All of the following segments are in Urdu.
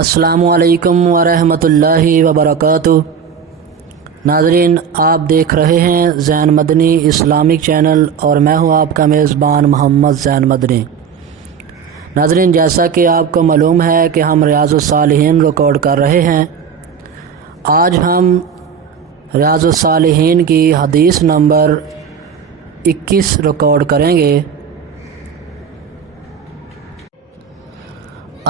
السلام علیکم ورحمۃ اللہ وبرکاتہ۔ ناظرین، آپ دیکھ رہے ہیں زین مدنی اسلامک چینل اور میں ہوں آپ کا میزبان محمد زین مدنی۔ ناظرین، جیسا کہ آپ کو معلوم ہے کہ ہم ریاض الصالحین ریکارڈ کر رہے ہیں۔ آج ہم ریاض الصالحین کی حدیث نمبر 21 ریکارڈ کریں گے۔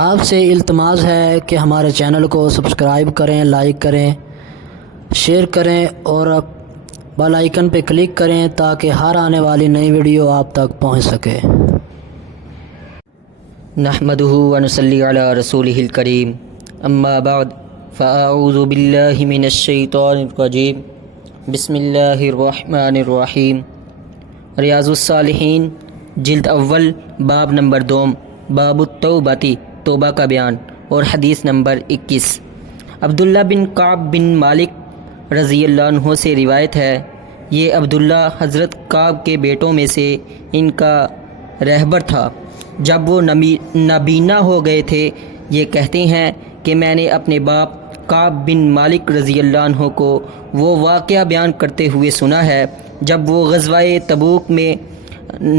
آپ سے التماس ہے کہ ہمارے چینل کو سبسکرائب کریں، لائک کریں، شیئر کریں اور بیل آئیکن پہ کلک کریں تاکہ ہر آنے والی نئی ویڈیو آپ تک پہنچ سکے۔ نحمدہ ونصلی علی رسولہ الکریم، اما بعد فاعوذ باللہ من الشیطان الرجیم، بسم اللہ الرحمن الرحیم۔ ریاض الصالحین جلد اول، باب نمبر 2، باب التوبہ، توبہ کا بیان، اور حدیث نمبر 21۔ عبداللہ بن کعب بن مالک رضی اللہ عنہ سے روایت ہے، یہ عبداللہ حضرت کعب کے بیٹوں میں سے ان کا رہبر تھا۔ جب وہ نابینا ہو گئے تھے، یہ کہتے ہیں کہ میں نے اپنے باپ کعب بن مالک رضی اللہ عنہ کو وہ واقعہ بیان کرتے ہوئے سنا ہے جب وہ غزوہ تبوک میں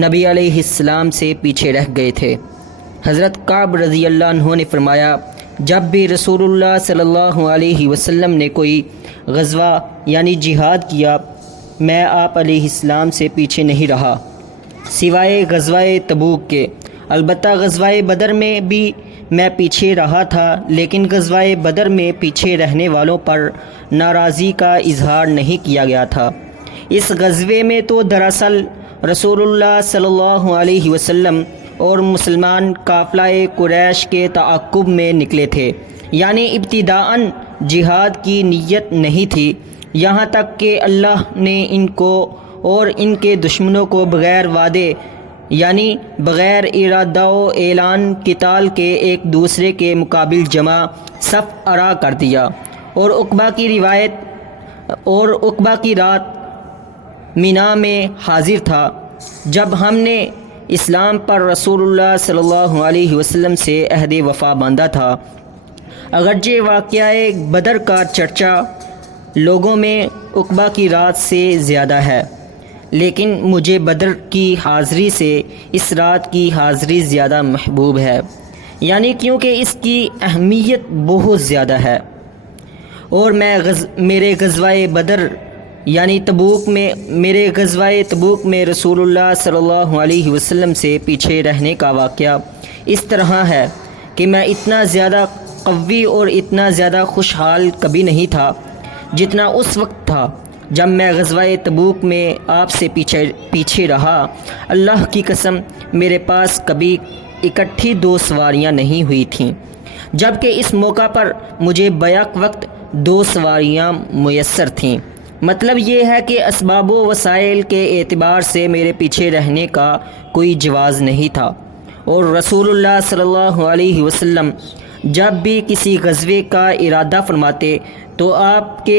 نبی علیہ السلام سے پیچھے رہ گئے تھے۔ حضرت کعب رضی اللہ عنہ نے فرمایا، جب بھی رسول اللہ صلی اللہ علیہ وسلم نے کوئی غزوہ یعنی جہاد کیا، میں آپ علیہ السلام سے پیچھے نہیں رہا سوائے غزوہ تبوک کے۔ البتہ غزوہ بدر میں بھی میں پیچھے رہا تھا، لیکن غزوہ بدر میں پیچھے رہنے والوں پر ناراضی کا اظہار نہیں کیا گیا تھا۔ اس غزوے میں تو دراصل رسول اللہ صلی اللہ علیہ وسلم اور مسلمان قافلہ قریش کے تعاقب میں نکلے تھے، یعنی ابتداءً جہاد کی نیت نہیں تھی، یہاں تک کہ اللہ نے ان کو اور ان کے دشمنوں کو بغیر وعدے یعنی بغیر ارادہ و اعلان قتال کے ایک دوسرے کے مقابل جمع صف آرا کر دیا، اور عقبہ کی رات مینا میں حاضر تھا جب ہم نے اسلام پر رسول اللہ صلی اللہ علیہ وسلم سے عہد وفا باندھا تھا۔ اگرچہ واقعہ بدر کا چرچا لوگوں میں عقبہ کی رات سے زیادہ ہے، لیکن مجھے بدر کی حاضری سے اس رات کی حاضری زیادہ محبوب ہے، یعنی کیونکہ اس کی اہمیت بہت زیادہ ہے، اور میرے غزوہ بدر یعنی میرے غزوہ تبوک میں رسول اللہ صلی اللہ علیہ وسلم سے پیچھے رہنے کا واقعہ اس طرح ہے کہ میں اتنا زیادہ قوی اور اتنا زیادہ خوشحال کبھی نہیں تھا جتنا اس وقت تھا جب میں غزوہ تبوک میں آپ سے پیچھے رہا۔ اللہ کی قسم، میرے پاس کبھی اکٹھی 2 سواریاں نہیں ہوئی تھیں، جبکہ اس موقع پر مجھے بیک وقت 2 سواریاں میسر تھیں۔ مطلب یہ ہے کہ اسباب و وسائل کے اعتبار سے میرے پیچھے رہنے کا کوئی جواز نہیں تھا، اور رسول اللہ صلی اللہ علیہ وسلم جب بھی کسی غزوے کا ارادہ فرماتے تو آپ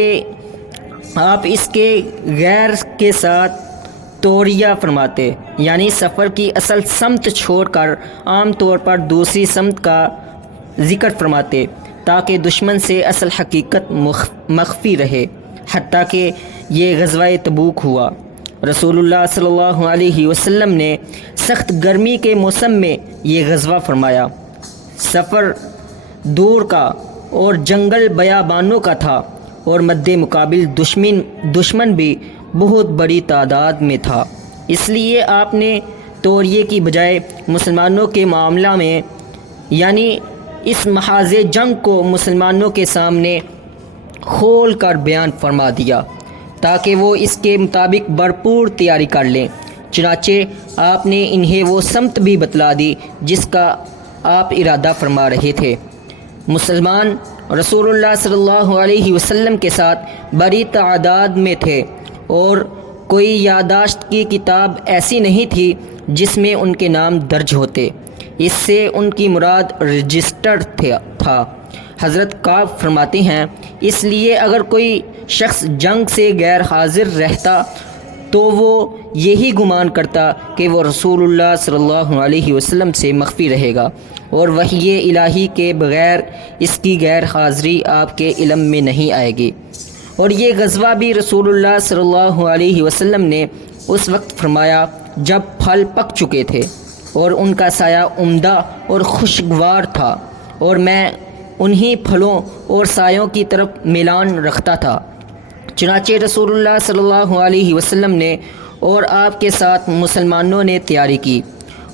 اس کے غیر کے ساتھ توریہ فرماتے، یعنی سفر کی اصل سمت چھوڑ کر عام طور پر دوسری سمت کا ذکر فرماتے تاکہ دشمن سے اصل حقیقت مخفی رہے، حتیٰ کہ یہ غزوہ تبوک ہوا۔ رسول اللہ صلی اللہ علیہ وسلم نے سخت گرمی کے موسم میں یہ غزوہ فرمایا۔ سفر دور کا اور جنگل بیابانوں کا تھا، اور مد مقابل دشمن بھی بہت بڑی تعداد میں تھا، اس لیے آپ نے توریے کی بجائے مسلمانوں کے معاملہ میں یعنی اس محاذ جنگ کو مسلمانوں کے سامنے کھول کر بیان فرما دیا تاکہ وہ اس کے مطابق بھرپور تیاری کر لیں۔ چنانچہ آپ نے انہیں وہ سمت بھی بتلا دی جس کا آپ ارادہ فرما رہے تھے۔ مسلمان رسول اللہ صلی اللہ علیہ وسلم کے ساتھ بڑی تعداد میں تھے، اور کوئی یادداشت کی کتاب ایسی نہیں تھی جس میں ان کے نام درج ہوتے، اس سے ان کی مراد رجسٹر تھا۔ حضرت کعب فرماتے ہیں، اس لیے اگر کوئی شخص جنگ سے غیر حاضر رہتا تو وہ یہی گمان کرتا کہ وہ رسول اللہ صلی اللہ علیہ وسلم سے مخفی رہے گا، اور وحی الہی کے بغیر اس کی غیر حاضری آپ کے علم میں نہیں آئے گی۔ اور یہ غزوہ بھی رسول اللہ صلی اللہ علیہ وسلم نے اس وقت فرمایا جب پھل پک چکے تھے اور ان کا سایہ عمدہ اور خوشگوار تھا، اور میں انہی پھلوں اور سایوں کی طرف میلان رکھتا تھا۔ چنانچہ رسول اللہ صلی اللہ علیہ وسلم نے اور آپ کے ساتھ مسلمانوں نے تیاری کی،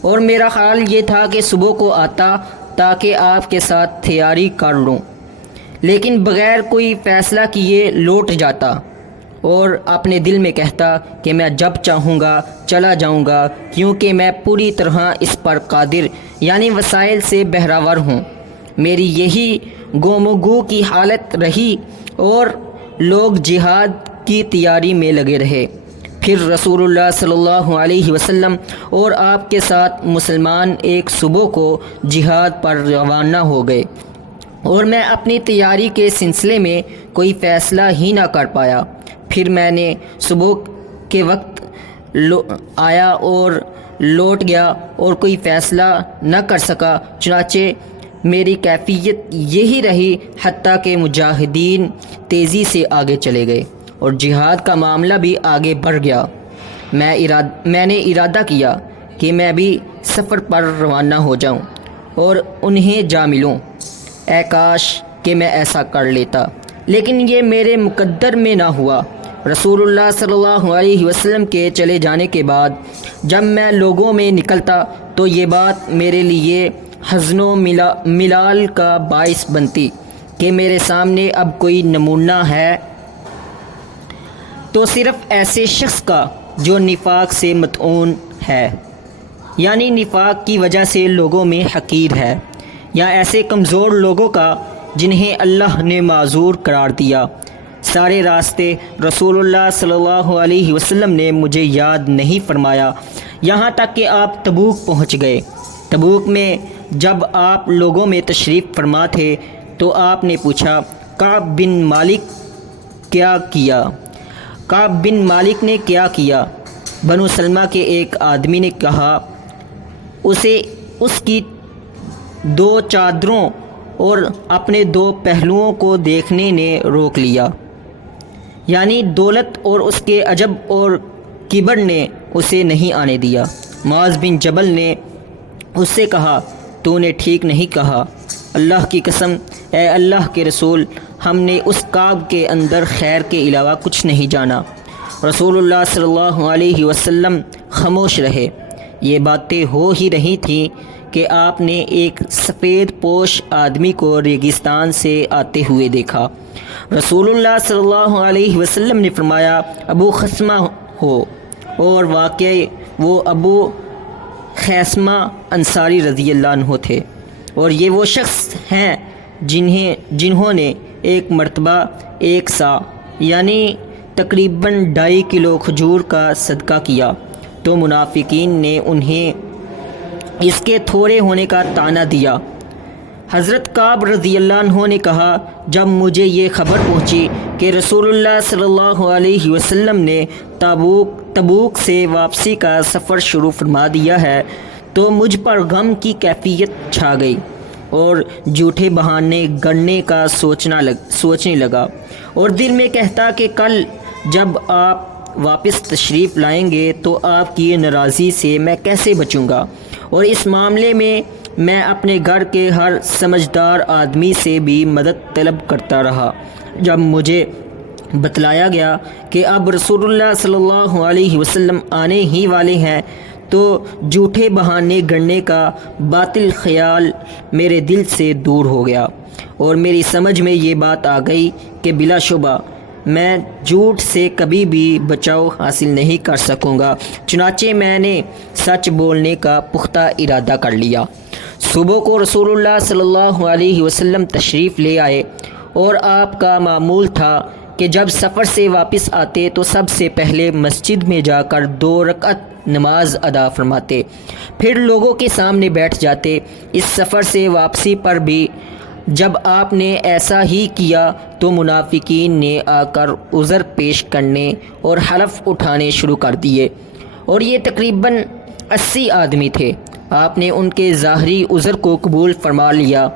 اور میرا خیال یہ تھا کہ صبح کو آتا تاکہ آپ کے ساتھ تیاری کر لوں، لیکن بغیر کوئی فیصلہ کیے لوٹ جاتا اور اپنے دل میں کہتا کہ میں جب چاہوں گا چلا جاؤں گا، کیونکہ میں پوری طرح اس پر قادر یعنی وسائل سے بہرہور ہوں۔ میری یہی گم و گو کی حالت رہی اور لوگ جہاد کی تیاری میں لگے رہے۔ پھر رسول اللہ صلی اللہ علیہ وسلم اور آپ کے ساتھ مسلمان ایک صبح کو جہاد پر روانہ ہو گئے، اور میں اپنی تیاری کے سلسلے میں کوئی فیصلہ ہی نہ کر پایا۔ پھر میں نے صبح کے وقت آیا اور لوٹ گیا اور کوئی فیصلہ نہ کر سکا، چنانچہ میری کیفیت یہی رہی حتیٰ کہ مجاہدین تیزی سے آگے چلے گئے اور جہاد کا معاملہ بھی آگے بڑھ گیا۔ میں نے ارادہ کیا کہ میں بھی سفر پر روانہ ہو جاؤں اور انہیں جا ملوں۔ اے کاش کہ میں ایسا کر لیتا، لیکن یہ میرے مقدر میں نہ ہوا۔ رسول اللہ صلی اللہ علیہ وسلم کے چلے جانے کے بعد جب میں لوگوں میں نکلتا تو یہ بات میرے لیے حزن و ملال کا باعث بنتی کہ میرے سامنے اب کوئی نمونہ ہے تو صرف ایسے شخص کا جو نفاق سے مطعون ہے، یعنی نفاق کی وجہ سے لوگوں میں حقیر ہے، یا ایسے کمزور لوگوں کا جنہیں اللہ نے معذور قرار دیا۔ سارے راستے رسول اللہ صلی اللہ علیہ وسلم نے مجھے یاد نہیں فرمایا، یہاں تک کہ آپ تبوک پہنچ گئے۔ تبوک میں جب آپ لوگوں میں تشریف فرما تھے تو آپ نے پوچھا کعب بن مالک کیا کیا؟ کعب بن مالک نے کیا کیا؟ بنو سلمہ کے ایک آدمی نے کہا اسے اس کی 2 چادروں اور اپنے 2 پہلوؤں کو دیکھنے نے روک لیا، یعنی دولت اور اس کے عجب اور کبر نے اسے نہیں آنے دیا۔ معاذ بن جبل نے اس سے کہا تو نے ٹھیک نہیں کہا، اللہ کی قسم اے اللہ کے رسول، ہم نے اس کعب کے اندر خیر کے علاوہ کچھ نہیں جانا۔ رسول اللہ صلی اللہ علیہ وسلم خاموش رہے۔ یہ باتیں ہو ہی رہی تھیں کہ آپ نے ایک سفید پوش آدمی کو ریگستان سے آتے ہوئے دیکھا۔ رسول اللہ صلی اللہ علیہ وسلم نے فرمایا ابو خثمہ ہو، اور واقعی وہ ابو خیثمہ انصاری رضی اللہ عنہ تھے، اور یہ وہ شخص ہیں جنہوں نے ایک مرتبہ 1 سا یعنی تقریباً 2.5 کلو کھجور کا صدقہ کیا تو منافقین نے انہیں اس کے تھوڑے ہونے کا طعنہ دیا۔ حضرت کعب رضی اللہ عنہ نے کہا جب مجھے یہ خبر پہنچی کہ رسول اللہ صلی اللہ علیہ وسلم نے تبوک سے واپسی کا سفر شروع فرما دیا ہے تو مجھ پر غم کی کیفیت چھا گئی اور جھوٹے بہانے گڑنے کا سوچنے لگا، اور دل میں کہتا کہ کل جب آپ واپس تشریف لائیں گے تو آپ کی ناراضی سے میں کیسے بچوں گا، اور اس معاملے میں اپنے گھر کے ہر سمجھدار آدمی سے بھی مدد طلب کرتا رہا۔ جب مجھے بتلایا گیا کہ اب رسول اللہ صلی اللہ علیہ وسلم آنے ہی والے ہیں تو جھوٹے بہانے گڑنے کا باطل خیال میرے دل سے دور ہو گیا، اور میری سمجھ میں یہ بات آ گئی کہ بلا شبہ میں جھوٹ سے کبھی بھی بچاؤ حاصل نہیں کر سکوں گا، چنانچہ میں نے سچ بولنے کا پختہ ارادہ کر لیا۔ صبح کو رسول اللہ صلی اللہ علیہ وسلم تشریف لے آئے، اور آپ کا معمول تھا کہ جب سفر سے واپس آتے تو سب سے پہلے مسجد میں جا کر 2 رکعت نماز ادا فرماتے، پھر لوگوں کے سامنے بیٹھ جاتے۔ اس سفر سے واپسی پر بھی جب آپ نے ایسا ہی کیا تو منافقین نے آ کر عذر پیش کرنے اور حلف اٹھانے شروع کر دیے۔ اور یہ تقریباً 80 آدمی تھے۔ آپ نے ان کے ظاہری عذر کو قبول فرما لیا،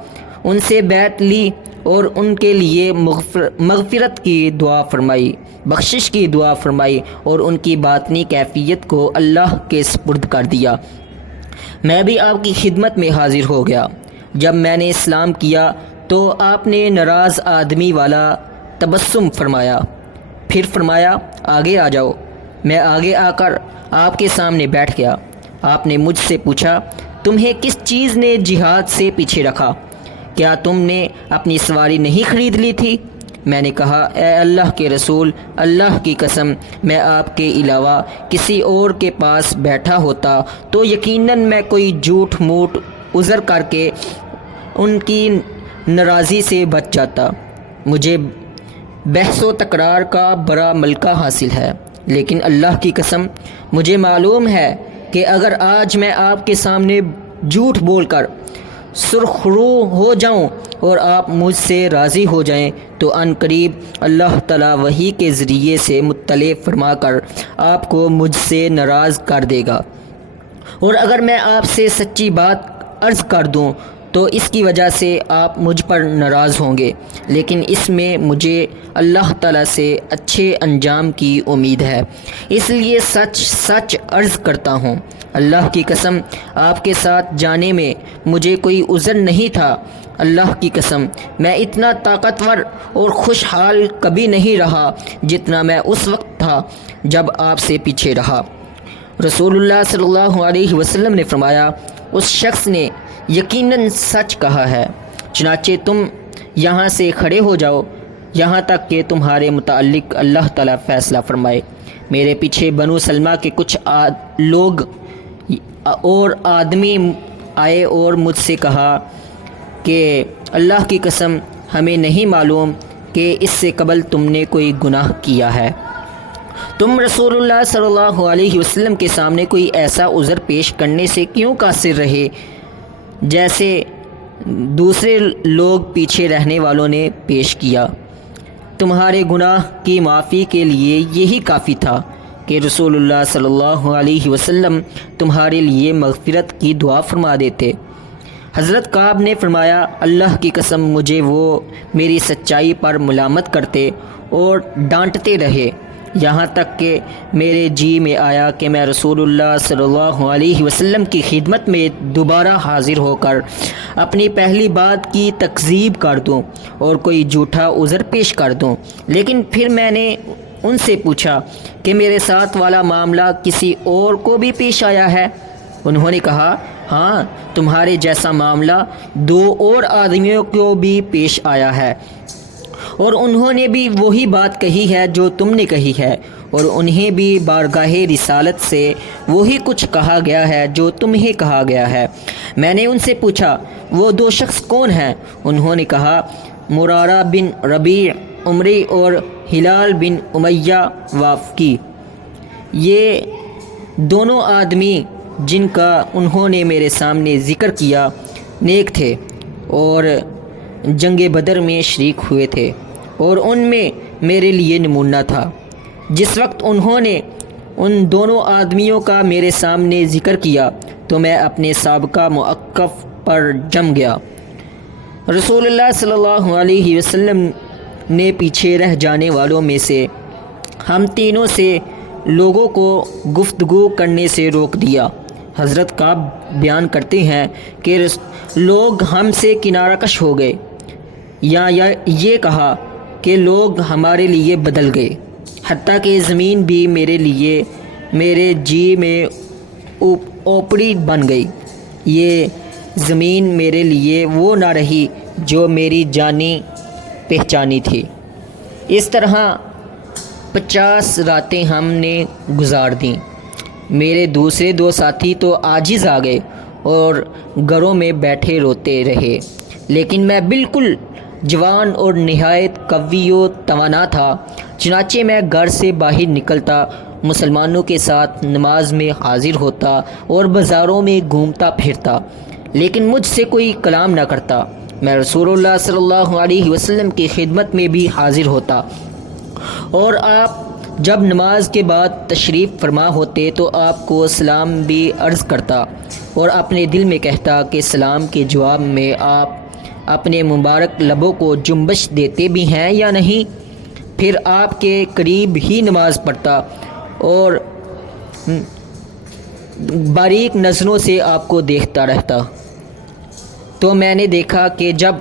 ان سے بیعت لی اور ان کے لیے مغفرت کی دعا فرمائی، بخشش کی دعا فرمائی اور ان کی باطنی کیفیت کو اللہ کے سپرد کر دیا۔ میں بھی آپ کی خدمت میں حاضر ہو گیا۔ جب میں نے اسلام کیا تو آپ نے ناراض آدمی والا تبسم فرمایا، پھر فرمایا آگے آ جاؤ۔ میں آگے آ کر آپ کے سامنے بیٹھ گیا۔ آپ نے مجھ سے پوچھا، تمہیں کس چیز نے جہاد سے پیچھے رکھا؟ کیا تم نے اپنی سواری نہیں خرید لی تھی؟ میں نے کہا، اے اللہ کے رسول، اللہ کی قسم میں آپ کے علاوہ کسی اور کے پاس بیٹھا ہوتا تو یقیناً میں کوئی جھوٹ موٹ عذر کر کے ان کی ناراضی سے بچ جاتا۔ مجھے بحث و تکرار کا بڑا ملکہ حاصل ہے، لیکن اللہ کی قسم مجھے معلوم ہے کہ اگر آج میں آپ کے سامنے جھوٹ بول کر سرخرو ہو جاؤں اور آپ مجھ سے راضی ہو جائیں تو ان قریب اللہ تعالیٰ وحی کے ذریعے سے مطلع فرما کر آپ کو مجھ سے ناراض کر دے گا، اور اگر میں آپ سے سچی بات عرض کر دوں تو اس کی وجہ سے آپ مجھ پر ناراض ہوں گے، لیکن اس میں مجھے اللہ تعالیٰ سے اچھے انجام کی امید ہے، اس لیے سچ عرض کرتا ہوں۔ اللہ کی قسم آپ کے ساتھ جانے میں مجھے کوئی عذر نہیں تھا۔ اللہ کی قسم میں اتنا طاقتور اور خوشحال کبھی نہیں رہا جتنا میں اس وقت تھا جب آپ سے پیچھے رہا۔ رسول اللہ صلی اللہ علیہ وسلم نے فرمایا، اس شخص نے یقیناً سچ کہا ہے، چنانچہ تم یہاں سے کھڑے ہو جاؤ یہاں تک کہ تمہارے متعلق اللہ تعالیٰ فیصلہ فرمائے۔ میرے پیچھے بنو سلمہ کے کچھ لوگ اور آدمی آئے اور مجھ سے کہا کہ اللہ کی قسم ہمیں نہیں معلوم کہ اس سے قبل تم نے کوئی گناہ کیا ہے۔ تم رسول اللہ صلی اللہ علیہ وسلم کے سامنے کوئی ایسا عذر پیش کرنے سے کیوں قاصر رہے جیسے دوسرے لوگ پیچھے رہنے والوں نے پیش کیا؟ تمہارے گناہ کی معافی کے لیے یہی کافی تھا کہ رسول اللہ صلی اللہ علیہ وسلم تمہارے لیے مغفرت کی دعا فرما دیتے۔ حضرت کعب نے فرمایا، اللہ کی قسم مجھے وہ میری سچائی پر ملامت کرتے اور ڈانٹتے رہے، یہاں تک کہ میرے جی میں آیا کہ میں رسول اللہ صلی اللہ علیہ وسلم کی خدمت میں دوبارہ حاضر ہو کر اپنی پہلی بات کی تکذیب کر دوں اور کوئی جھوٹا عذر پیش کر دوں۔ لیکن پھر میں نے ان سے پوچھا کہ میرے ساتھ والا معاملہ کسی اور کو بھی پیش آیا ہے؟ انہوں نے کہا، ہاں، تمہارے جیسا معاملہ 2 اور آدمیوں کو بھی پیش آیا ہے، اور انہوں نے بھی وہی بات کہی ہے جو تم نے کہی ہے، اور انہیں بھی بارگاہ رسالت سے وہی کچھ کہا گیا ہے جو تمہیں کہا گیا ہے۔ میں نے ان سے پوچھا، وہ 2 شخص کون ہیں؟ انہوں نے کہا، مرارہ بن ربیع عمری اور ہلال بن امیہ وافقی۔ یہ دونوں آدمی جن کا انہوں نے میرے سامنے ذکر کیا نیک تھے اور جنگ بدر میں شریک ہوئے تھے، اور ان میں میرے لیے نمونہ تھا۔ جس وقت انہوں نے ان دونوں آدمیوں کا میرے سامنے ذکر کیا تو میں اپنے سابقہ موقف پر جم گیا۔ رسول اللہ صلی اللہ علیہ وسلم نے پیچھے رہ جانے والوں میں سے ہم تینوں سے لوگوں کو گفتگو کرنے سے روک دیا۔ حضرت کعب بیان کرتے ہیں کہ لوگ ہم سے کنارہ کش ہو گئے، یا یہ کہا کہ لوگ ہمارے لیے بدل گئے، حتیٰ کہ زمین بھی میرے لیے میرے جی میں اوپڑی بن گئی۔ یہ زمین میرے لیے وہ نہ رہی جو میری جانی پہچانی تھی۔ اس طرح 50 راتیں ہم نے گزار دیں۔ میرے دوسرے 2 ساتھی تو عاجز آ گئے اور گھروں میں بیٹھے روتے رہے، لیکن میں بالکل جوان اور نہایت قوی و توانا تھا۔ چنانچہ میں گھر سے باہر نکلتا، مسلمانوں کے ساتھ نماز میں حاضر ہوتا اور بازاروں میں گھومتا پھرتا، لیکن مجھ سے کوئی کلام نہ کرتا۔ میں رسول اللہ صلی اللہ علیہ وسلم کی خدمت میں بھی حاضر ہوتا اور آپ جب نماز کے بعد تشریف فرما ہوتے تو آپ کو سلام بھی عرض کرتا اور اپنے دل میں کہتا کہ سلام کے جواب میں آپ اپنے مبارک لبوں کو جنبش دیتے بھی ہیں یا نہیں۔ پھر آپ کے قریب ہی نماز پڑھتا اور باریک نظروں سے آپ کو دیکھتا رہتا۔ تو میں نے دیکھا کہ جب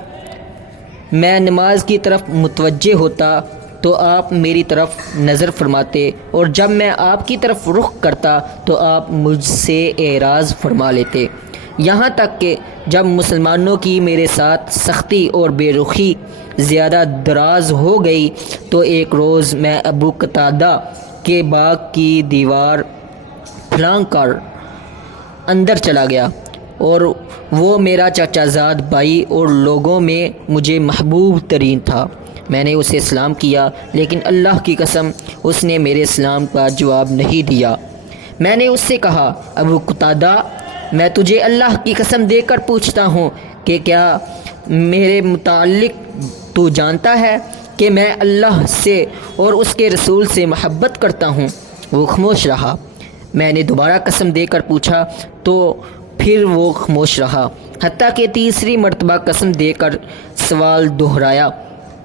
میں نماز کی طرف متوجہ ہوتا تو آپ میری طرف نظر فرماتے، اور جب میں آپ کی طرف رخ کرتا تو آپ مجھ سے اعراض فرما لیتے، یہاں تک کہ جب مسلمانوں کی میرے ساتھ سختی اور بے رخی زیادہ دراز ہو گئی تو ایک روز میں ابو قتادہ کے باغ کی دیوار پھلانگ کر اندر چلا گیا، اور وہ میرا چچا زاد بھائی اور لوگوں میں مجھے محبوب ترین تھا۔ میں نے اسے سلام کیا، لیکن اللہ کی قسم اس نے میرے سلام کا جواب نہیں دیا۔ میں نے اس سے کہا، ابو قتادہ، میں تجھے اللہ کی قسم دے کر پوچھتا ہوں کہ کیا میرے متعلق تو جانتا ہے کہ میں اللہ سے اور اس کے رسول سے محبت کرتا ہوں؟ وہ خاموش رہا۔ میں نے دوبارہ قسم دے کر پوچھا تو پھر وہ خاموش رہا، حتیٰ کہ تیسری مرتبہ قسم دے کر سوال دہرایا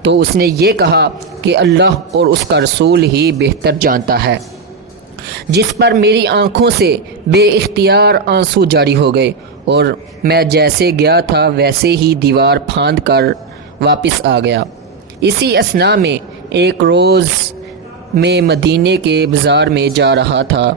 تو اس نے یہ کہا کہ اللہ اور اس کا رسول ہی بہتر جانتا ہے، جس پر میری آنکھوں سے بے اختیار آنسو جاری ہو گئے، اور میں جیسے گیا تھا ویسے ہی دیوار پھاند کر واپس آ گیا۔ اسی اثناء میں ایک روز میں مدینے کے بازار میں جا رہا تھا۔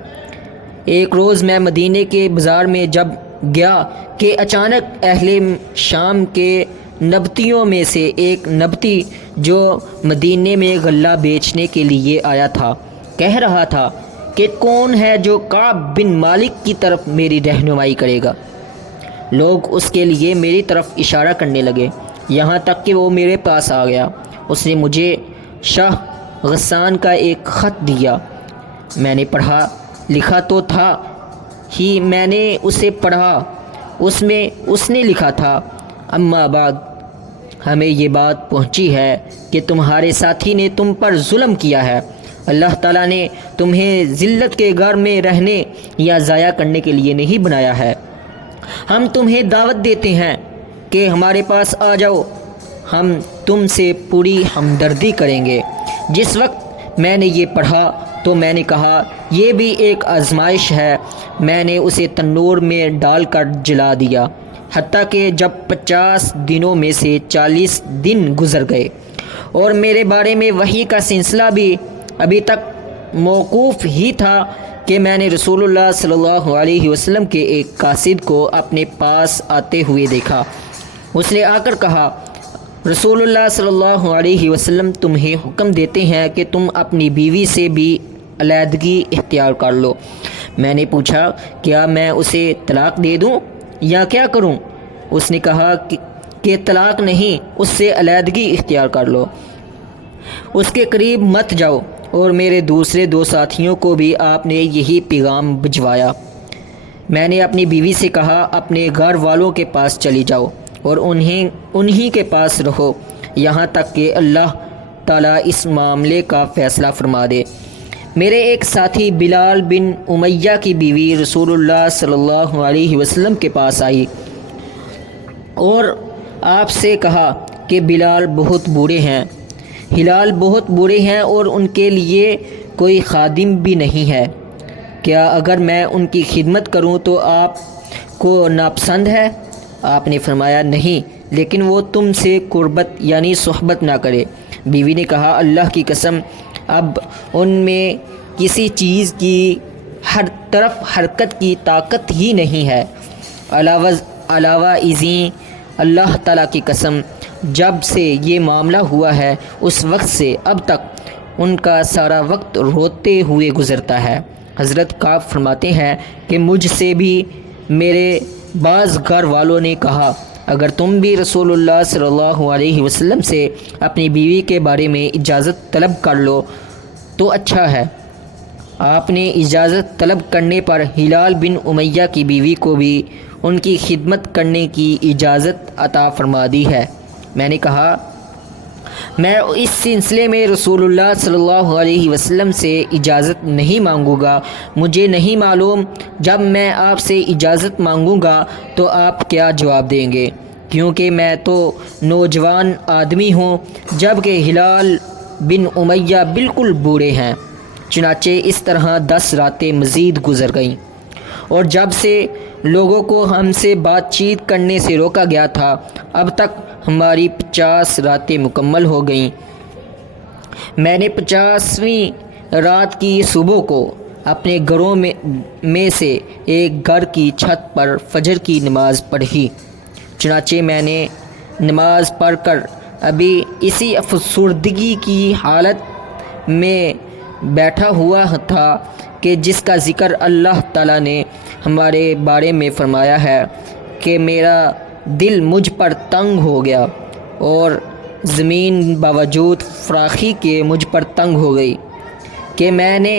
ایک روز میں مدینے کے بازار میں جب گیا کہ اچانک اہل شام کے نبتیوں میں سے ایک نبتی جو مدینے میں غلہ بیچنے کے لیے آیا تھا کہہ رہا تھا کہ کون ہے جو کعب بن مالک کی طرف میری رہنمائی کرے گا۔ لوگ اس کے لیے میری طرف اشارہ کرنے لگے، یہاں تک کہ وہ میرے پاس آ گیا۔ اس نے مجھے شاہ غسان کا ایک خط دیا۔ میں نے پڑھا، لکھا تو تھا ہی، میں نے اسے پڑھا۔ اس میں اس نے لکھا تھا، اما بعد، ہمیں یہ بات پہنچی ہے کہ تمہارے ساتھی نے تم پر ظلم کیا ہے۔ اللہ تعالیٰ نے تمہیں ذلت کے گھر میں رہنے یا ضائع کرنے کے لیے نہیں بنایا ہے۔ ہم تمہیں دعوت دیتے ہیں کہ ہمارے پاس آ جاؤ، ہم تم سے پوری ہمدردی کریں گے۔ جس وقت میں نے یہ پڑھا تو میں نے کہا، یہ بھی ایک آزمائش ہے۔ میں نے اسے تنور میں ڈال کر جلا دیا، حتیٰ کہ جب 50 دنوں میں سے 40 دن گزر گئے اور میرے بارے میں وحی کا سلسلہ بھی ابھی تک موقوف ہی تھا کہ میں نے رسول اللہ صلی اللہ علیہ وسلم کے ایک قاصد کو اپنے پاس آتے ہوئے دیکھا۔ اس نے آ کر کہا، رسول اللہ صلی اللہ علیہ وسلم تمہیں حکم دیتے ہیں کہ تم اپنی بیوی سے بھی علیحدگی اختیار کر لو۔ میں نے پوچھا، کیا میں اسے طلاق دے دوں یا کیا کروں؟ اس نے کہا کہ طلاق نہیں، اس سے علیحدگی اختیار کر لو، اس کے قریب مت جاؤ۔ اور میرے دوسرے 2 ساتھیوں کو بھی آپ نے یہی پیغام بھجوایا۔ میں نے اپنی بیوی سے کہا، اپنے گھر والوں کے پاس چلی جاؤ اور انہی کے پاس رہو یہاں تک کہ اللہ تعالیٰ اس معاملے کا فیصلہ فرما دے۔ میرے ایک ساتھی بلال بن امیہ کی بیوی رسول اللہ صلی اللہ علیہ وسلم کے پاس آئی اور آپ سے کہا کہ بلال بہت بوڑھے ہیں، ہلال بہت بوڑھے ہیں اور ان کے لیے کوئی خادم بھی نہیں ہے، کیا اگر میں ان کی خدمت کروں تو آپ کو ناپسند ہے؟ آپ نے فرمایا، نہیں، لیکن وہ تم سے قربت یعنی صحبت نہ کرے۔ بیوی نے کہا، اللہ کی قسم، اب ان میں کسی چیز کی ہر طرف حرکت کی طاقت ہی نہیں ہے۔ علاوہ ازیں اللہ تعالیٰ کی قسم، جب سے یہ معاملہ ہوا ہے اس وقت سے اب تک ان کا سارا وقت روتے ہوئے گزرتا ہے۔ حضرت کعب فرماتے ہیں کہ مجھ سے بھی میرے بعض گھر والوں نے کہا، اگر تم بھی رسول اللہ صلی اللہ علیہ وسلم سے اپنی بیوی کے بارے میں اجازت طلب کر لو تو اچھا ہے۔ آپ نے اجازت طلب کرنے پر ہلال بن امیہ کی بیوی کو بھی ان کی خدمت کرنے کی اجازت عطا فرما دی ہے۔ میں نے کہا، میں اس سلسلے میں رسول اللہ صلی اللہ علیہ وسلم سے اجازت نہیں مانگوں گا۔ مجھے نہیں معلوم جب میں آپ سے اجازت مانگوں گا تو آپ کیا جواب دیں گے، کیونکہ میں تو نوجوان آدمی ہوں جبکہ ہلال بن امیہ بالکل بوڑھے ہیں۔ چنانچہ اس طرح 10 راتیں مزید گزر گئیں، اور جب سے لوگوں کو ہم سے بات چیت کرنے سے روکا گیا تھا اب تک ہماری 50 راتیں مکمل ہو گئیں۔ میں نے 50ویں رات کی صبح کو اپنے گھروں میں سے ایک گھر کی چھت پر فجر کی نماز پڑھی۔ چنانچہ میں نے نماز پڑھ کر ابھی اسی افسردگی کی حالت میں بیٹھا ہوا تھا کہ جس کا ذکر اللہ تعالیٰ نے ہمارے بارے میں فرمایا ہے کہ میرا دل مجھ پر تنگ ہو گیا اور زمین باوجود فراخی کے مجھ پر تنگ ہو گئی، کہ میں نے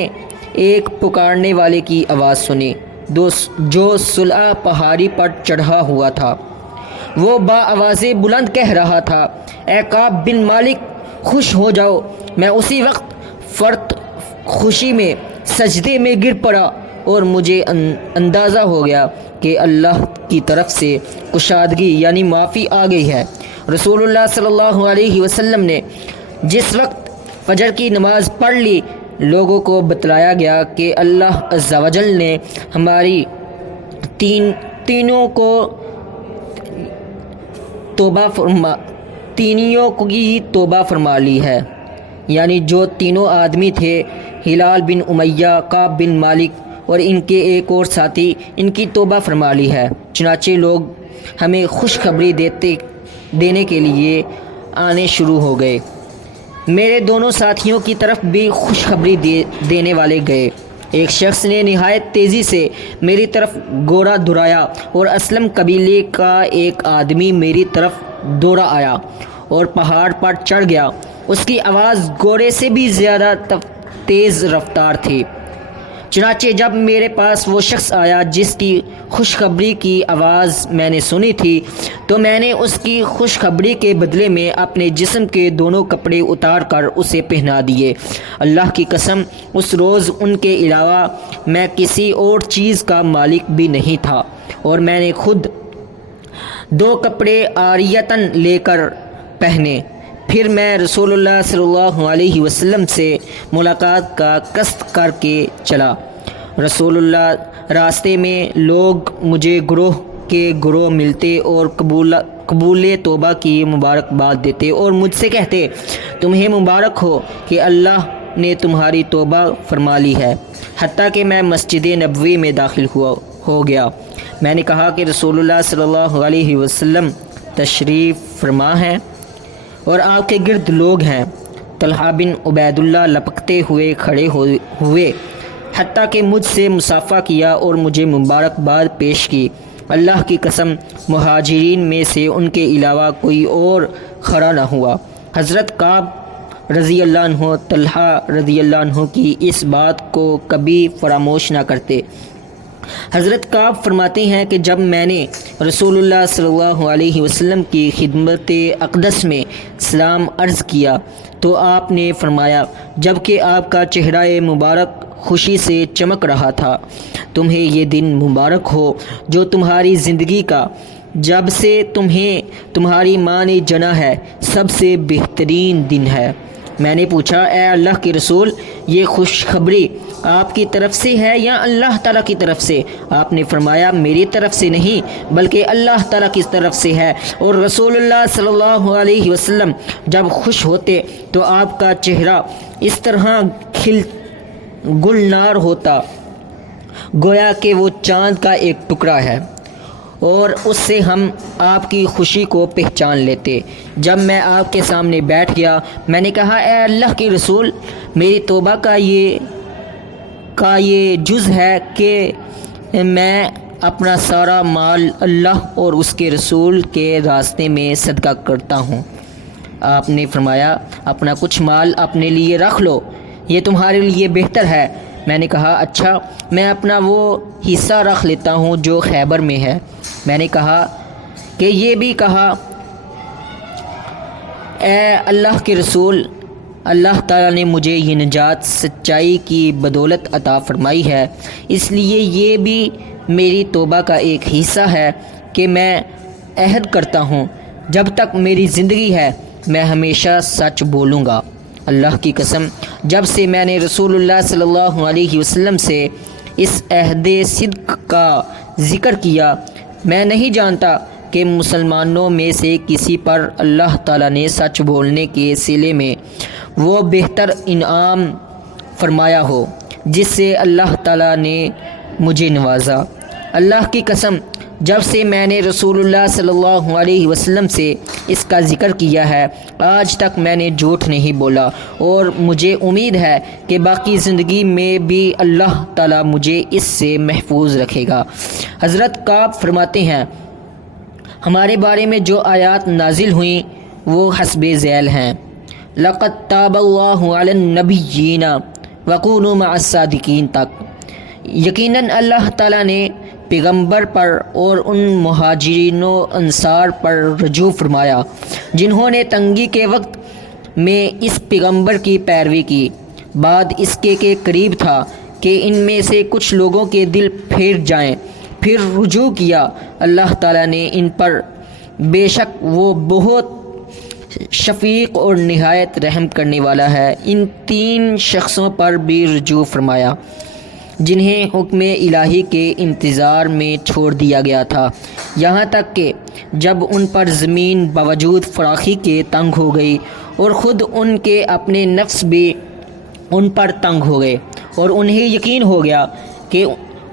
ایک پکارنے والے کی آواز سنی جو صلہ پہاڑی پر چڑھا ہوا تھا۔ وہ با آواز بلند کہہ رہا تھا، اے کعب بن مالک، خوش ہو جاؤ۔ میں اسی وقت فرط خوشی میں سجدے میں گر پڑا اور مجھے اندازہ ہو گیا کہ اللہ کی طرف سے کشادگی یعنی معافی آ گئی ہے۔ رسول اللہ صلی اللہ علیہ وسلم نے جس وقت فجر کی نماز پڑھ لی، لوگوں کو بتلایا گیا کہ اللہ عز و جل نے ہماری تینوں کی توبہ فرما لی ہے، یعنی جو تینوں آدمی تھے، ہلال بن امیہ، کعب بن مالک اور ان کے ایک اور ساتھی، ان کی توبہ فرما لی ہے۔ چنانچہ لوگ ہمیں خوشخبری دینے کے لیے آنے شروع ہو گئے۔ میرے دونوں ساتھیوں کی طرف بھی خوشخبری دینے والے گئے۔ ایک شخص نے نہایت تیزی سے میری طرف گھوڑا دھرایا اور اسلم قبیلے کا ایک آدمی میری طرف دوڑا آیا اور پہاڑ پر چڑھ گیا۔ اس کی آواز گھوڑے سے بھی زیادہ تیز رفتار تھی۔ چنانچہ جب میرے پاس وہ شخص آیا جس کی خوشخبری کی آواز میں نے سنی تھی تو میں نے اس کی خوشخبری کے بدلے میں اپنے جسم کے دونوں کپڑے اتار کر اسے پہنا دیے۔ اللہ کی قسم، اس روز ان کے علاوہ میں کسی اور چیز کا مالک بھی نہیں تھا، اور میں نے خود 2 کپڑے عاریتاً لے کر پہنے۔ پھر میں رسول اللہ صلی اللہ علیہ وسلم سے ملاقات کا قصد کر کے چلا۔ رسول اللہ راستے میں لوگ مجھے گروہ کے گروہ ملتے اور قبول توبہ کی مبارکباد دیتے اور مجھ سے کہتے، تمہیں مبارک ہو کہ اللہ نے تمہاری توبہ فرما لی ہے۔ حتیٰ کہ میں مسجد نبوی میں داخل ہو گیا۔ میں نے کہا کہ رسول اللہ صلی اللہ علیہ وسلم تشریف فرما ہے اور آپ کے گرد لوگ ہیں۔ طلحہ بن عبید اللہ لپکتے ہوئے کھڑے ہوئے حتیٰ کہ مجھ سے مصافحہ کیا اور مجھے مبارکباد پیش کی۔ اللہ کی قسم، مہاجرین میں سے ان کے علاوہ کوئی اور کھڑا نہ ہوا۔ حضرت کعب رضی اللہ عنہ طلحہ رضی اللہ عنہ کی اس بات کو کبھی فراموش نہ کرتے۔ حضرت کعب فرماتے ہیں کہ جب میں نے رسول اللہ صلی اللہ علیہ وسلم کی خدمت اقدس میں سلام عرض کیا تو آپ نے فرمایا، جبکہ آپ کا چہرہ مبارک خوشی سے چمک رہا تھا، تمہیں یہ دن مبارک ہو جو تمہاری زندگی کا جب سے تمہیں تمہاری ماں نے جنا ہے سب سے بہترین دن ہے۔ میں نے پوچھا، اے اللہ کے رسول، یہ خوشخبری آپ کی طرف سے ہے یا اللہ تعالیٰ کی طرف سے؟ آپ نے فرمایا، میری طرف سے نہیں بلکہ اللہ تعالیٰ کی طرف سے ہے۔ اور رسول اللہ صلی اللہ علیہ وسلم جب خوش ہوتے تو آپ کا چہرہ اس طرح گلنار ہوتا گویا کہ وہ چاند کا ایک ٹکڑا ہے، اور اس سے ہم آپ کی خوشی کو پہچان لیتے۔ جب میں آپ کے سامنے بیٹھ گیا، میں نے کہا، اے اللہ کے رسول، میری توبہ کا یہ جز ہے کہ میں اپنا سارا مال اللہ اور اس کے رسول کے راستے میں صدقہ کرتا ہوں۔ آپ نے فرمایا، اپنا کچھ مال اپنے لیے رکھ لو، یہ تمہارے لیے بہتر ہے۔ میں نے کہا، اچھا، میں اپنا وہ حصہ رکھ لیتا ہوں جو خیبر میں ہے۔ میں نے کہا کہ یہ بھی کہا، اے اللہ کے رسول، اللہ تعالیٰ نے مجھے یہ نجات سچائی کی بدولت عطا فرمائی ہے، اس لیے یہ بھی میری توبہ کا ایک حصہ ہے کہ میں عہد کرتا ہوں جب تک میری زندگی ہے میں ہمیشہ سچ بولوں گا۔ اللہ کی قسم، جب سے میں نے رسول اللہ صلی اللہ علیہ وسلم سے اس عہد صدق کا ذکر کیا، میں نہیں جانتا کہ مسلمانوں میں سے کسی پر اللہ تعالیٰ نے سچ بولنے کے صلے میں وہ بہتر انعام فرمایا ہو جس سے اللہ تعالیٰ نے مجھے نوازا۔ اللہ کی قسم، جب سے میں نے رسول اللہ صلی اللہ علیہ وسلم سے اس کا ذکر کیا ہے، آج تک میں نے جھوٹ نہیں بولا، اور مجھے امید ہے کہ باقی زندگی میں بھی اللہ تعالیٰ مجھے اس سے محفوظ رکھے گا۔ حضرت کعب فرماتے ہیں، ہمارے بارے میں جو آیات نازل ہوئیں وہ حسب ذیل ہیں۔ لقد تاب اللہ علی النبیین وکونوا مع الصادقین تک۔ یقیناً اللہ تعالیٰ نے پیغمبر پر اور ان مہاجرین و انصار پر رجوع فرمایا جنہوں نے تنگی کے وقت میں اس پیغمبر کی پیروی کی، بعد اس کے قریب تھا کہ ان میں سے کچھ لوگوں کے دل پھیر جائیں، پھر رجوع کیا۔ اللہ تعالیٰ نے ان پر بے شک وہ بہت شفیق اور نہایت رحم کرنے والا ہے، ان تین شخصوں پر بھی رجوع فرمایا جنہیں حکم الہی کے انتظار میں چھوڑ دیا گیا تھا، یہاں تک کہ جب ان پر زمین باوجود فراخی کے تنگ ہو گئی اور خود ان کے اپنے نفس بھی ان پر تنگ ہو گئے، اور انہیں یقین ہو گیا کہ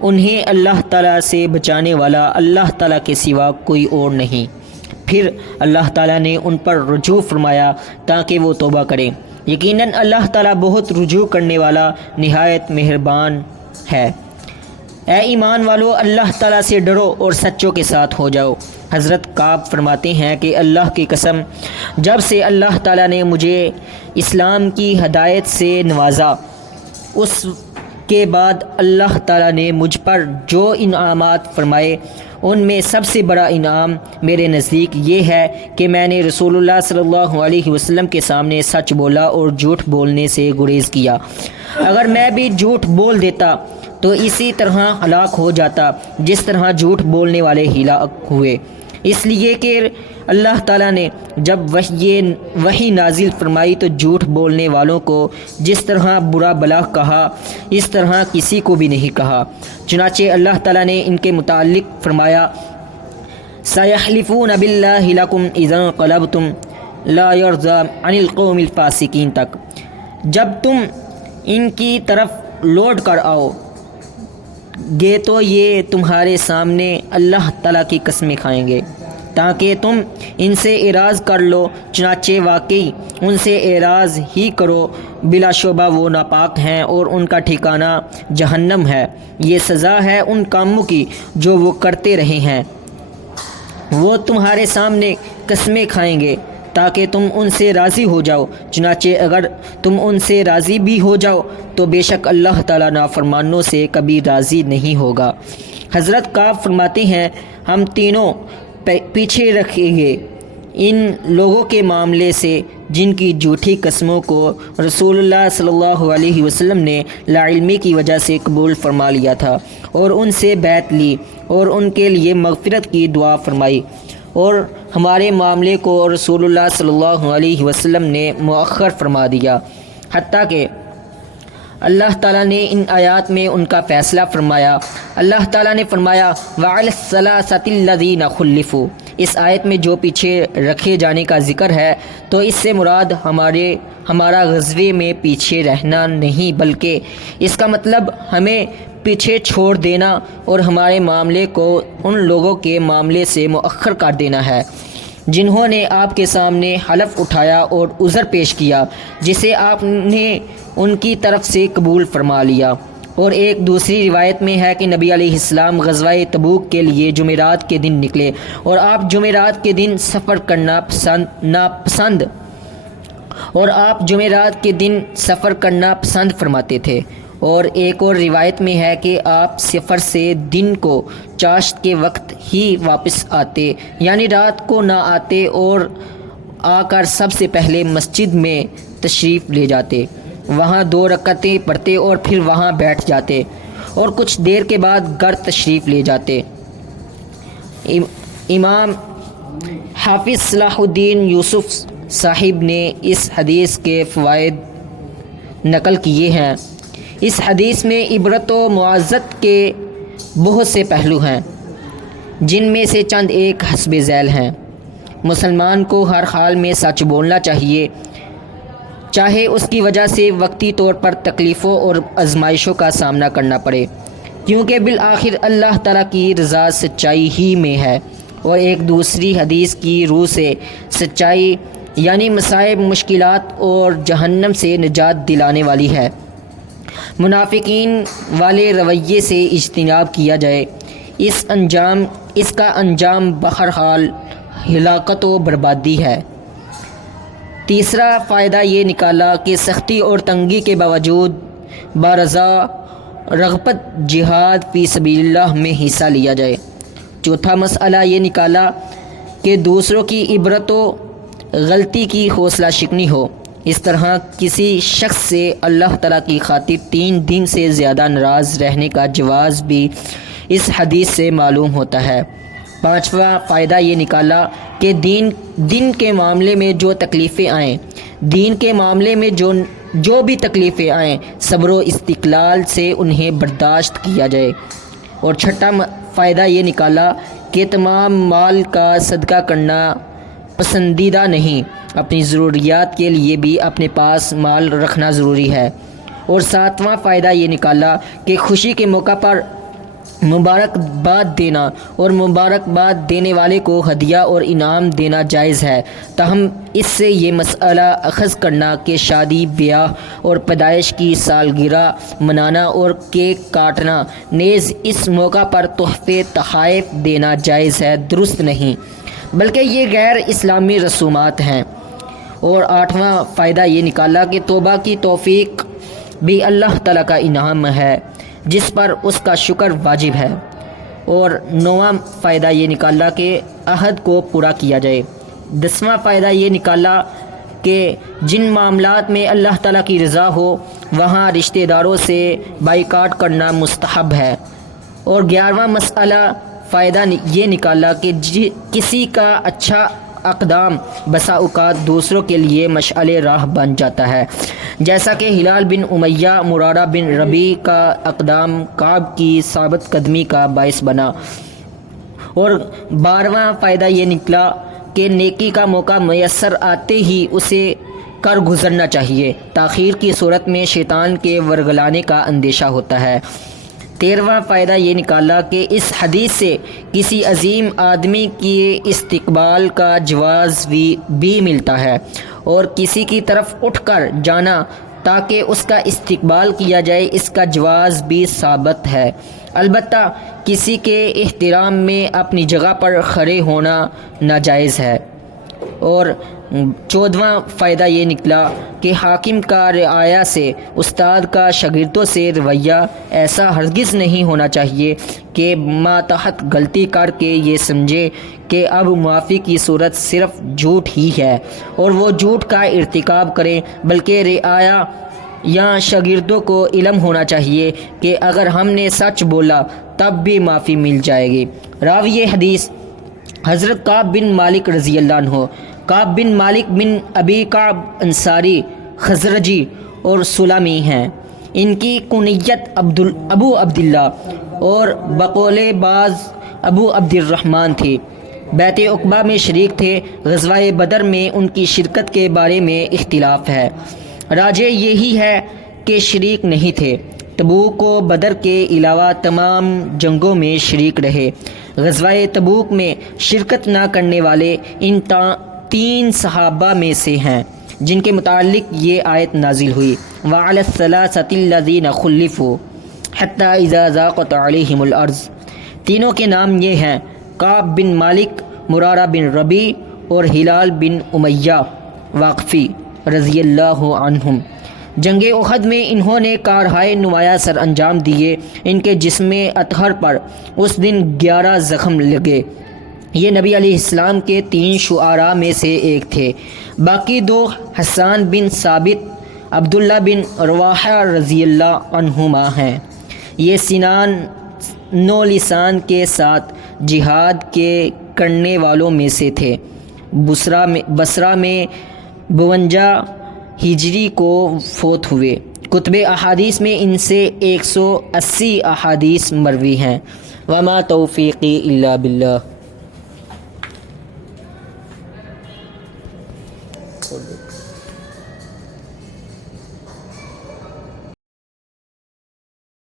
انہیں اللہ تعالیٰ سے بچانے والا اللہ تعالیٰ کے سوا کوئی اور نہیں، پھر اللہ تعالیٰ نے ان پر رجوع فرمایا تاکہ وہ توبہ کریں۔ یقیناً اللہ تعالیٰ بہت رجوع کرنے والا نہایت مہربان ہے۔ اے ایمان والو، اللہ تعالیٰ سے ڈرو اور سچوں کے ساتھ ہو جاؤ۔ حضرت کعب فرماتے ہیں کہ اللہ کی قسم، جب سے اللہ تعالیٰ نے مجھے اسلام کی ہدایت سے نوازا، اس کے بعد اللہ تعالیٰ نے مجھ پر جو انعامات فرمائے ان میں سب سے بڑا انعام میرے نزدیک یہ ہے کہ میں نے رسول اللہ صلی اللہ علیہ وسلم کے سامنے سچ بولا اور جھوٹ بولنے سے گریز کیا۔ اگر میں بھی جھوٹ بول دیتا تو اسی طرح ہلاک ہو جاتا جس طرح جھوٹ بولنے والے ہلاک ہوئے، اس لیے کہ اللہ تعالیٰ نے جب وحی نازل فرمائی تو جھوٹ بولنے والوں کو جس طرح برا بلا کہا اس طرح کسی کو بھی نہیں کہا۔ چنانچہ اللہ تعالیٰ نے ان کے متعلق فرمایا، سَيَحْلِفُونَ بِاللَّهِ لَكُمْ إِذَا انقلبتم لَا يَرْضَى عَنِ الْقَوْمِ الْفَاسِقِينَ تک۔ جب تم ان کی طرف لوٹ کر آؤ گے تو یہ تمہارے سامنے اللہ تعالیٰ کی قسمیں کھائیں گے تاکہ تم ان سے اعراض کر لو، چنانچہ واقعی ان سے اعراض ہی کرو، بلا شبہ وہ ناپاک ہیں اور ان کا ٹھکانہ جہنم ہے، یہ سزا ہے ان کاموں کی جو وہ کرتے رہے ہیں۔ وہ تمہارے سامنے قسمیں کھائیں گے تاکہ تم ان سے راضی ہو جاؤ، چنانچہ اگر تم ان سے راضی بھی ہو جاؤ تو بے شک اللہ تعالیٰ نافرمانوں سے کبھی راضی نہیں ہوگا۔ حضرت کعب فرماتے ہیں، ہم تینوں پیچھے رکھیں گے ان لوگوں کے معاملے سے جن کی جھوٹی قسموں کو رسول اللہ صلی اللہ علیہ وسلم نے لاعلمی کی وجہ سے قبول فرما لیا تھا اور ان سے بیعت لی اور ان کے لیے مغفرت کی دعا فرمائی، اور ہمارے معاملے کو رسول اللہ صلی اللہ علیہ وسلم نے مؤخر فرما دیا، حتیٰ کہ اللہ تعالیٰ نے ان آیات میں ان کا فیصلہ فرمایا۔ اللہ تعالیٰ نے فرمایا، وَعَلَى الثَّلَاثَةِ الَّذِينَ خُلِّفُوا۔ اس آیت میں جو پیچھے رکھے جانے کا ذکر ہے تو اس سے مراد ہمارا غزوے میں پیچھے رہنا نہیں، بلکہ اس کا مطلب ہمیں پیچھے چھوڑ دینا اور ہمارے معاملے کو ان لوگوں کے معاملے سے مؤخر کر دینا ہے جنہوں نے آپ کے سامنے حلف اٹھایا اور عذر پیش کیا جسے آپ نے ان کی طرف سے قبول فرما لیا۔ اور ایک دوسری روایت میں ہے کہ نبی علیہ السلام غزوہ تبوک کے لیے جمعرات کے دن نکلے اور آپ جمعرات کے دن سفر کرنا پسند فرماتے تھے، اور ایک اور روایت میں ہے کہ آپ سفر سے دن کو چاشت کے وقت ہی واپس آتے، یعنی رات کو نہ آتے اور آ کر سب سے پہلے مسجد میں تشریف لے جاتے، وہاں 2 رکعتیں پڑھتے اور پھر وہاں بیٹھ جاتے اور کچھ دیر کے بعد گھر تشریف لے جاتے۔ امام حافظ صلاح الدین یوسف صاحب نے اس حدیث کے فوائد نقل کیے ہیں۔ اس حدیث میں عبرت و معزت کے بہت سے پہلو ہیں، جن میں سے چند ایک حسب ذیل ہیں۔ مسلمان کو ہر حال میں سچ بولنا چاہیے، چاہے اس کی وجہ سے وقتی طور پر تکلیفوں اور آزمائشوں کا سامنا کرنا پڑے، کیونکہ بالآخر اللہ تعالیٰ کی رضا سچائی ہی میں ہے، اور ایک دوسری حدیث کی روح سے سچائی یعنی مصائب، مشکلات اور جہنم سے نجات دلانے والی ہے۔ منافقین والے رویے سے اجتناب کیا جائے، اس کا انجام بہرحال ہلاکت و بربادی ہے۔ تیسرا فائدہ یہ نکالا کہ سختی اور تنگی کے باوجود برضا رغبت جہاد فی سبیل اللہ میں حصہ لیا جائے۔ چوتھا مسئلہ یہ نکالا کہ دوسروں کی عبرت و غلطی کی حوصلہ شکنی ہو۔ اس طرح کسی شخص سے اللہ تعالیٰ کی خاطر 3 دن سے زیادہ ناراض رہنے کا جواز بھی اس حدیث سے معلوم ہوتا ہے۔ پانچواں فائدہ یہ نکالا کہ دین کے معاملے میں جو تکلیفیں آئیں، دین کے معاملے میں جو بھی تکلیفیں آئیں، صبر و استقلال سے انہیں برداشت کیا جائے۔ اور چھٹا فائدہ یہ نکالا کہ تمام مال کا صدقہ کرنا پسندیدہ نہیں، اپنی ضروریات کے لیے بھی اپنے پاس مال رکھنا ضروری ہے۔ اور ساتواں فائدہ یہ نکالا کہ خوشی کے موقع پر مبارکباد دینا اور مبارکباد دینے والے کو ہدیہ اور انعام دینا جائز ہے، تاہم اس سے یہ مسئلہ اخذ کرنا کہ شادی، بیاہ اور پیدائش کی سالگرہ منانا اور کیک کاٹنا نیز اس موقع پر تحفے تحائف دینا جائز ہے، درست نہیں، بلکہ یہ غیر اسلامی رسومات ہیں۔ اور آٹھواں فائدہ یہ نکالا کہ توبہ کی توفیق بھی اللہ تعالیٰ کا انعام ہے، جس پر اس کا شکر واجب ہے۔ اور 9واں فائدہ یہ نکالا کہ عہد کو پورا کیا جائے۔ 10واں فائدہ یہ نکالا کہ جن معاملات میں اللہ تعالیٰ کی رضا ہو وہاں رشتہ داروں سے بائیکاٹ کرنا مستحب ہے۔ اور 11واں مسئلہ فائدہ یہ نکالا کہ کسی کا اچھا اقدام بسا اوقات دوسروں کے لیے مشعل راہ بن جاتا ہے، جیسا کہ ہلال بن امیہ، مرارہ بن ربیع کا اقدام کعب کی ثابت قدمی کا باعث بنا۔ اور 12واں فائدہ یہ نکلا کہ نیکی کا موقع میسر آتے ہی اسے کر گزرنا چاہیے، تاخیر کی صورت میں شیطان کے ورگلانے کا اندیشہ ہوتا ہے۔ 13واں فائدہ یہ نکالا کہ اس حدیث سے کسی عظیم آدمی کے استقبال کا جواز بھی ملتا ہے، اور کسی کی طرف اٹھ کر جانا تاکہ اس کا استقبال کیا جائے، اس کا جواز بھی ثابت ہے۔ البتہ کسی کے احترام میں اپنی جگہ پر کھڑے ہونا ناجائز ہے۔ اور 14واں فائدہ یہ نکلا کہ حاکم کا رعایا سے، استاد کا شاگردوں سے رویہ ایسا ہرگز نہیں ہونا چاہیے کہ ماتحت غلطی کر کے یہ سمجھے کہ اب معافی کی صورت صرف جھوٹ ہی ہے اور وہ جھوٹ کا ارتکاب کرے، بلکہ رعایا یا شاگردوں کو علم ہونا چاہیے کہ اگر ہم نے سچ بولا تب بھی معافی مل جائے گی۔ راوی حدیث حضرت کعب بن مالک رضی اللہ عنہ۔ کعب بن مالک بن ابی کعب انصاری خزرجی اور سلمی ہیں۔ ان کی کنیت ابو عبداللہ اور بقول بعض ابو عبد الرحمن تھی۔ بیعت عقبہ میں شریک تھے۔ غزوہ بدر میں ان کی شرکت کے بارے میں اختلاف ہے، راجح یہی ہے کہ شریک نہیں تھے۔ تبوک و بدر کے علاوہ تمام جنگوں میں شریک رہے۔ غزوہ تبوک میں شرکت نہ کرنے والے ان 3 صحابہ میں سے ہیں جن کے متعلق یہ آیت نازل ہوئی، وَعَلَى الثَّلَاثَةِ الَّذِينَ خُلِّفُوا حَتَّى إِذَا ضَاقَتْ عَلَيْهِمُ الْأَرْضُ۔ تینوں کے نام یہ ہیں، کعب بن مالک، مرارہ بن ربیع اور ہلال بن امیہ واقفی رضی اللہ عنہم۔ جنگ احد میں انہوں نے کارہائے نمایاں سر انجام دیے۔ ان کے جسم اطہر پر اس دن 11 زخم لگے یہ نبی علیہ السلام کے 3 شعراء میں سے ایک تھے۔ باقی 2 حسان بن ثابت، عبداللہ بن رواحہ رضی اللہ عنہما ہیں۔ یہ سنان نو لسان کے ساتھ جہاد کے کرنے والوں میں سے تھے۔ بصرہ میں 52 ہجری کو فوت ہوئے۔ کتب احادیث میں ان سے 180 احادیث مروی ہیں۔ وما توفیقی الا باللہ۔